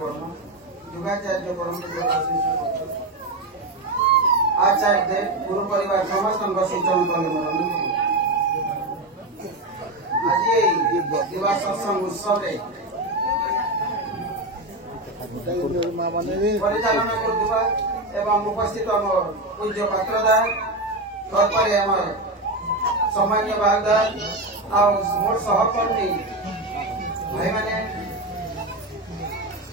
वर्मा युगाचार्य परम आचार्य देव गुरु परिवार समस्त सूचन कले आज दिवा सत्संग उत्सव परिचालना करुवा एवं उपस्थित पूज्य पात्रदा तत्पर सामान्य बागदार मोर सहकर्मी भाई मैंने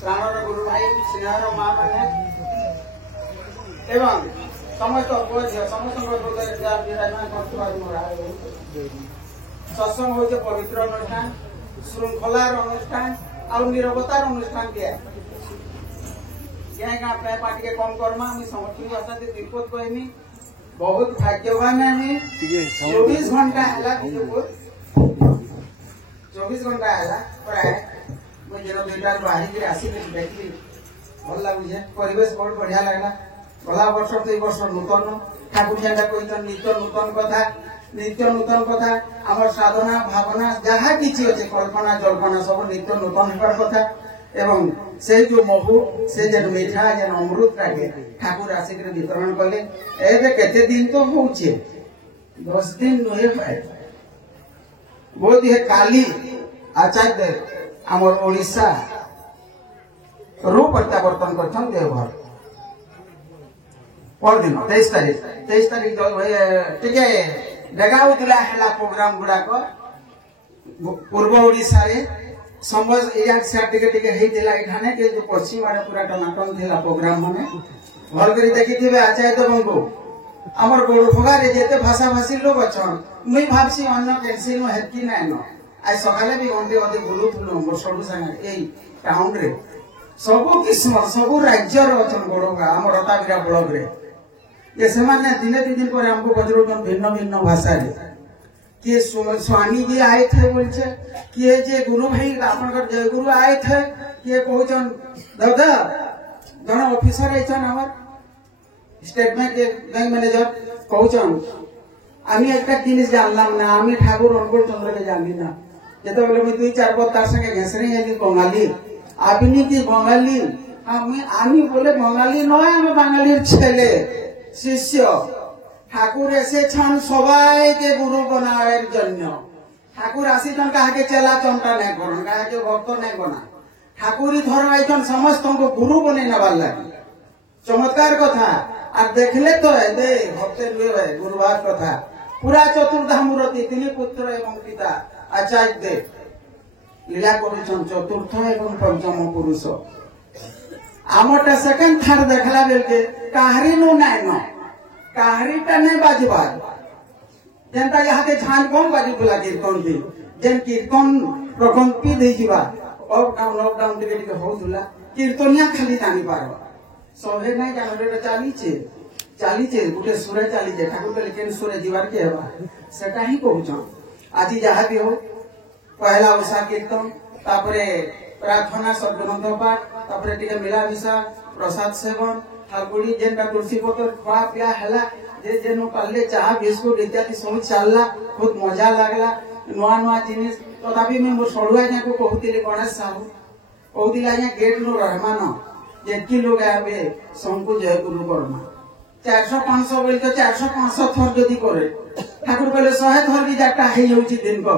प्राणर गुरु भाई स्नेहर माँ मैंने एवं समस्त समस्त सत्संग हो पवित्र अनुष्ठान श्रृंखलार अनुष्ठान और निरवतार अनुष्ठान दिया क्या पार्टी कम करमा समर्थन भाषा दीपक कहमी बहुत भाग्यवान है 24 घंटा है 24 घंटा है प्राय मुझे दुईटार बाहर आसी देखी भल लगुचे परिवेश बहुत बढ़िया लगला गला वर्ष 2 वर्ष नूतन ठाकुर जेटा कही नित्य नूतन कथा आम साधना भावना जहाँ किसी अच्छे कल्पना जल्पना सब नित्य नूतन होवार कथा एवं से जो महू से जो मीठा जेन अमृत टाके ठाकुर आसिक वितरण कले एबे केते दिन तो होउछे 10 दिन नुहे पाए बहुत ये काली आचार्य आमर ओडिशा रू प्रत्यावर्तन करछन देवघर पर दिन 23 तारीख जो टिके डेगाउ दिला हला प्रोग्राम गुडा को पूर्व ओडिशा रे समझ इयाक से टिके हेतिला इठाने के जो पश्चिम आरे पूरा टनाटन थिला प्रोग्राम माने भल करी देखिथिबे आचार्य देवंको हमर गोरफगा रे जेते भाषा भाषी लोग अछन मुई भाबसी अन्न कैंसिल नो हेतकी नै न आइ सकाले भी ओंडे ओदे बुलुथुलो मोर सडु संगे एई टाउन रे सबो किस्म सबो राज्य रो अछन गोरफगा हमर रताबिरा ब्लॉक रे ये समाने दिने दिन पर हमको बजरोटन भिन्न भिन्न भाषा रे कि स्वामी जी आए थे बोलछे कि जे गुरु भाई आपनकर जय गुरु आए थे कि कहउछन दादा जन ऑफिसर आइछन हमर स्टेट बैंक मैनेजर कहउछन आमी एकटा जिनिस जानलाम ना आमी ठाकुर अनुकूल चंद्र के जानि ना जेते बोले मैं 2-4 बार तार संगे घेसरे आली बंगाली আপনি কি बंगाली আমি बोले बंगाली नय আমি বাঙালির ছেলে शिष्य ठाकुर एसेछन सबाइके गुरु बनाएर जन्य ठाकुर आसीछन काहाके चेला चंटा नै करन काहाके भक्त नै बना ठाकुरी धर्म आइछन समस्त को गुरु बने नबार लागि चमत्कार कथा और देखले तो दे भक्ते नुए गुरुवार कथा पूरा चतुर्धा मूर्ति तीन पुत्र एवं पिता आचार्य देव लीला करुछन चतुर्थ एवं पंचम पुरुष आमटा सेकंड थर्ड देखला बेलके काहरी नु नाय न काहरीटा नै बाजबा जेनता यहाँ के झान कम बाजी बुला कीर्तन भी जेन कीर्तन प्रकंपी दे जीवा अप डाउन टिके टिके होउला कीर्तनिया खाली जानि पारबा सभे नै जानरे चालीचे गुटे सुरे चालीचे ठाकुर के लेकिन सुरे जीवार के हेबा सेटा ही कहउछन आज जहा भी हो पहला उषा कीर्तन तापरे प्रार्थना सब ग्रंथ पाठ तापरे टिके मिलामिशा प्रसाद सेवन ठाकुरी जेनटा तुलसी पत्र खा पिया हला जे जेनो पल्ले चाह बिस्कुट इत्यादि सब चलला बहुत मजा लागला नुआ जिनिस तथापि मैं मोर सडुआ जा को कहतिले गणेश साहू कहतिला या गेट नो रहमान जेति लोग आबे संकु जय गुरु कर्मा 400-500 बोल के 400-500 थर जदी करे ठाकुर कहले 100 थर भी जाटा हे होउची दिन को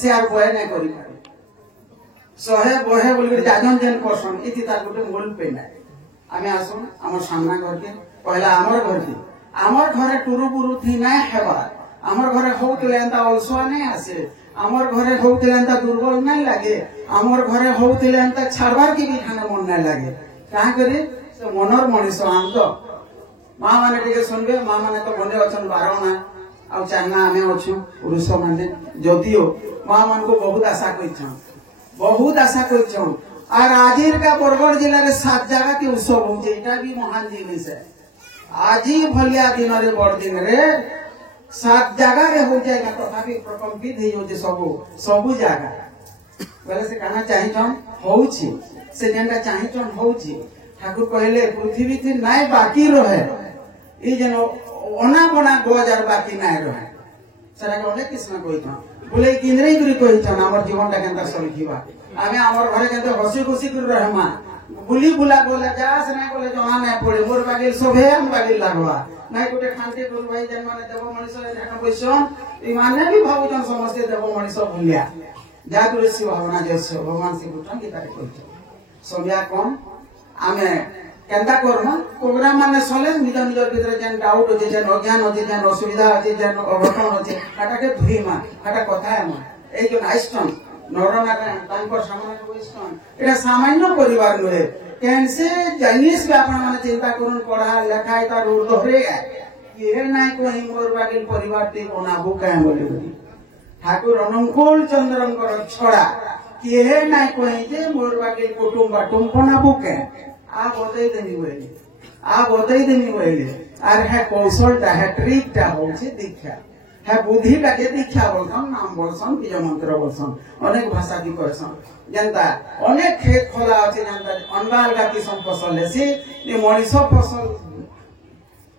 से आर बय नै करि पारे 100 बय बोल के जाजन जेन करसन इति तार गुटे मोल पेना आमे आसुन हमर सामना घर के पहला हमर घरे टुरु बुरु थी नै हेबा हमर घरे होउतले एंता अलसुआ नै आसे हमर घरे होउतले एंता दुर्बल नै लागे हमर घरे होउतले एंता छाड़बार की भी खाना मन नै लागे का करे से मनर मनीष आंत मां माने टिके सुनबे मां माने तो बने अछन 12 ना आ चांगा आमे अछु पुरुष माने जदियो मां मान को बहुत आशा करिछन और आजिर का बरगढ़ जिले रे 7 जगह के उत्सव होचे एटा भी महान जिनिस है आजी भलिया दिन रे बड़ दिन रे 7 जगह रे हो जाएगा तथापि प्रकंपित हे होचे सब जगह बोले से कहना चाहिछन होउची से जेनटा चाहिछन होउची ठाकुर कहले पृथ्वी थी नाय बाकी रहे ई जन ओना बना 2000 बाकी नाय रहे सरा कोने किसना कहिछन बोले किंद्रे गुरी कहिछन हमर जीवनटा केनता सलिखिबा आमे हमर घरे केनता हसी खुशी कर रहमा बुली बुला बोले जास नहीं बोले जना नहीं पड़े मोर बागिल सोभे हम बागिल लागवा नहीं गोटे खांटे गुरु भाई जन माने देव मनीष एना क्वेश्चन ई माने भी भावजन समस्त देव मनीष भूलिया जातुरे शिव भावना जस भगवान श्री कृष्ण गीता रे कहते सोमिया कोन आमे केंता करना प्रोग्राम माने सले निज निज भीतर जन डाउट होजे जन अज्ञान होजे जन असुविधा होजे जन अवगतन होजे काटाके धुई मा काटा कथा है मा ए जो आइस्टन नरनारायण तांकर सामान्य क्वेश्चन एटा सामान्य परिवार नुहे कैसे जानिस के आपण माने चिंता करून पढ़ा लेखा तार उर्धरे ये नाय को हिमोर बागिल परिवार ती बनाबो काय बोली ठाकुर अनुकूल चंद्रंकर छड़ा किए नाय को जे मोर बागिल कुटुंब बाटुम बनाबो के आ बतई देनी बोले आर है कौशलटा है ट्रिकटा होचे दीक्षा है बुद्धिटा के दीक्षा बोलसन नाम बोलसन बीज मंत्र बोलसन अनेक भाषा की कहसन जनता अनेक खेत खोला अछि जनता अनबाल गाती संपसल लेसी ये मनीष फसल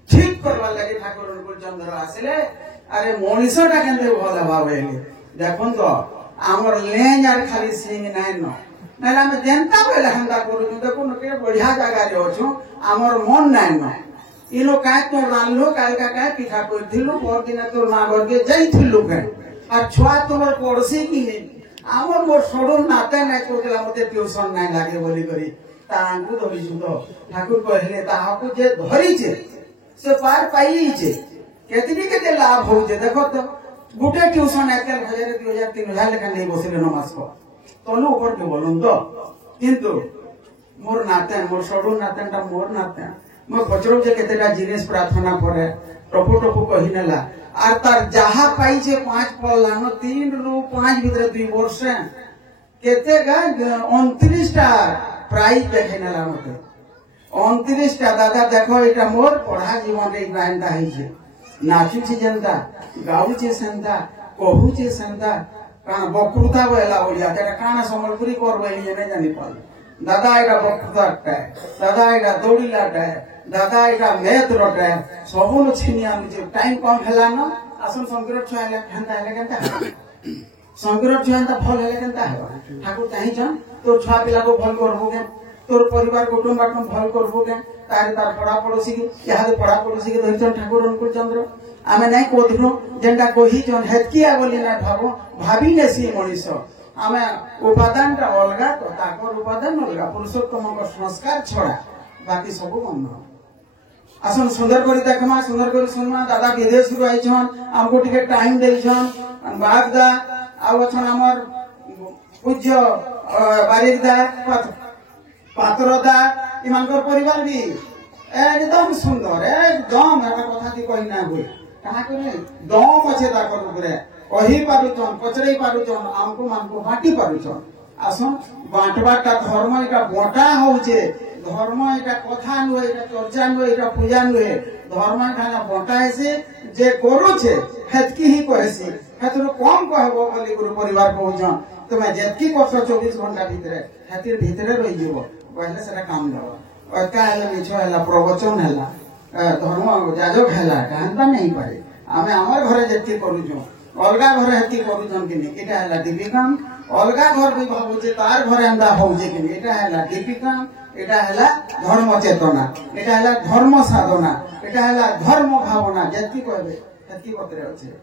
ठीक करवा लगे ठाकुर अनुकूल चंद्र आसिले अरे मनीषटा केनते भला भावेले देखन तो हमर लेंज आर खाली सिंग नाय न नाले हम जनता बेला हंदा करू देखो न के बढ़िया जगह रे अछु हमर मन नाय न ई लोग काय तो रानलो काल का काय पिठा कर दिलु और दिन तो नागर के जाई थिलु के और छुआ तोर पड़ोसी की हमर मोर छोड़ो नाते नाय कोला मते ट्यूशन नाय लागे बोली करी तांकु धरि सुदो ठाकुर कहले ताहाकु जे धरि छे से पार पाई छे केतनी के लाभ हो जे देखो तो गुटे ट्यूशन 1000 2000 3000 लेखा नहीं बसिले न मास को तनु ऊपर के बोलुन तो किंतु मोर नाते मोर छोड़ो नातेटा मोर नाते मो पचरो जे केतेटा जिनिस प्रार्थना पड़े टपु टपु कहिनेला आर तार जहा पाई जे 5 पल्ला न 3 रु 5 भीतर 2 वर्ष केते गा 29 टा प्राइज देखेनेला मते 29 टा दादा देखो एटा मोर पढ़ा जीवन रे ग्रांडा है जे नाचु छी जनता गाउ छी संता कहू छी संता का बकृता वेला ओलिया तेरा काना संबलपुरी करबे ने जानि पाल दादा एटा बकृता है दादा एटा दौड़ीला है दादा एटा मैथ रोटे सबु छिनिया मुझे टाइम कम हला न आसन संकट छाले हंता हले केनता संकट छांता फल हले केनता है ठाकुर चाहि छन तोर छुआ पिला को भल करबो के तोर परिवार कुटुंब बाटम भल करबो के तार तार पड़ा पड़ोसी के यहां पड़ा पड़ोसी के धरचन ठाकुर अनुकूल चंद्र आमे नै कोधनो जेंडा कोही जन हेतकिया बोली ना भाबो भाबी नेसी मनीष आमे उपादान ता अलगा तो ताकर उपादान अलगा पुरुषोत्तम को संस्कार छड़ा बाकी सब बंद आसन सुंदर करी देखमा सुंदर करी सुनमा दादा विदेश रु आइछन हमको टिके टाइम देइछन बागदा आवछन हमर पूज्य बारिकदा पात्रदा इमानकर परिवार भी एकदम सुंदर एकदम एटा कथा ती कहि ना होय कहा करे दम अछि ताकर ऊपर कहि पारुछन पचरै पारुछन हमको मानको बाटी पारुछन आसन बांटबाटा धर्म एटा बटा होउचे धर्म एटा कथा नुहे एटा चर्चा नुहे एटा पूजा नुहे धर्म खाना बंटा से जे करू छे हेतकी ही कहसी हेतरो कम कहबो बोली गुरु परिवार कहउछन तुमे जेतकी करछ 24 घंटा भीतर हेतिर भीतर रहि जेबो कहले सेटा काम दवा और का हला मिछ हला प्रवचन हला धर्म जाजक हला कांता नहीं पारे आमे हमर घरे जेतकी करूछो अलगा घरे हेतकी करूछन कि नहीं एटा हला दीपिकाम अलगा घर भी भाबुचे तार घरे अंदा होउचे कि नहीं एटा हला दीपिकाम एटा हला धर्म चेतना एटा हला धर्म साधना एटा हला धर्म भावना जेतकी कहबे हेतकी पत्रे अछि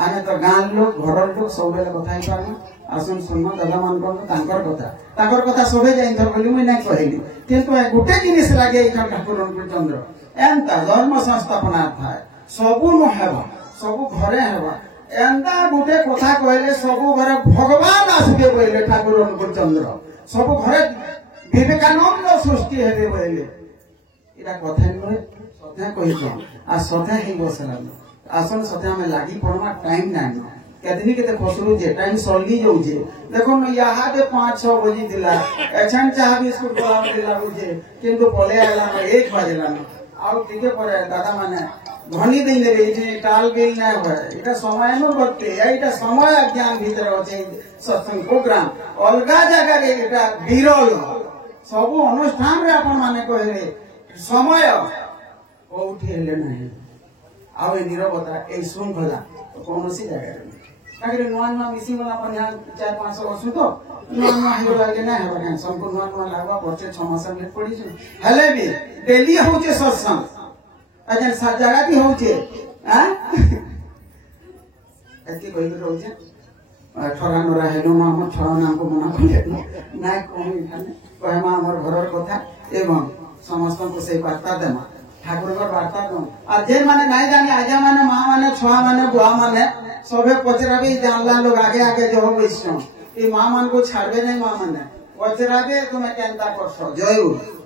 आने तो गान लोग घर लोग सब बेले कथा ही पारना आसन सुनना दादा मान को तांकर कथा सबे जाई धर बोली मैं नहीं कहली किंतु गुटे जिनिस लागे एखन ठाकुर अनुकूल चंद्र एंता धर्म संस्थापना था सबु न हेबा सबु घरे हेबा एंता गुटे कथा कहले सबु घरे भगवान आसबे बोले ठाकुर अनुकूल चंद्र सबु घरे विवेकानंद सृष्टि हेबे बोले इरा कथा नय सत्य कहितो आ सत्य ही बसला आसन सत्य में लागी पड़मा टाइम ना केतनी केते खसरू जे टाइम सल्ली जाउ जे देखो न यहा दे 5-6 बजे दिला एछन चाह बिस्कुट बला दिला बुझे किंतु पले आला न 1 बजेला न आउ दिगे परे दादा माने घनी दिन रे जे टाल बिल ना होय एटा समय न बत्ते एटा समय ज्ञान भीतर अछि सत्संग प्रोग्राम अलगा जगह रे एटा विरल सब अनुष्ठान रे अपन माने कहले समय कोठी हेले नहीं आउ ए निरवता ए श्रृंखला कोनोसी जगह रे କାହିଁକି ନୂଆ ନୂଆ ମିଶି ଗଲା ପରେ 4-5 ବର୍ଷ ତ ନୂଆ ନୂଆ ହେଇଗଲା કે ନା ହେବ ନା ସମ୍ପୂର୍ଣ୍ଣ ନୂଆ ଲାଗବା ବର୍ଷେ 6 ମାସ ଭିତରେ ପଡ଼ିଛୁ ହେଲେ ବି ଡେଲି ହଉଛେ ସତ୍ସଙ୍ଗ ଆଜ୍ଞା ସାତ ଜାଗା ବି ହଉଛେ ଏତିକି କହିକି ରହୁଛେ ଠରା ନରା ହେଲୁ ଆମ ଛୁଆ ନାମକୁ ମନା କଲେ ନାଇଁ କହିମା ଆମର ଘରର କଥା ଏବଂ ସମସ୍ତଙ୍କୁ ସେଇ ବାର୍ତ୍ତା ଦେମା ଠାକୁରଙ୍କର ବାର୍ତ୍ତା ଦଉ ଆଉ ଯେ ମାନେ ନାଇଁ ଜାଣି ଆଜା ମାନେ ମା ମାନେ ଛୁଆ ମାନେ ବୁଆ ମାନେ ସବେ ପଚରାବେ ଜାଣଲା ଲୋକ ଆगे आगे जह बैस ये माँ मान को छाड़बे नहीं माँ मैंने पचराबे तुम्हें केन्ता कर जय गुरु।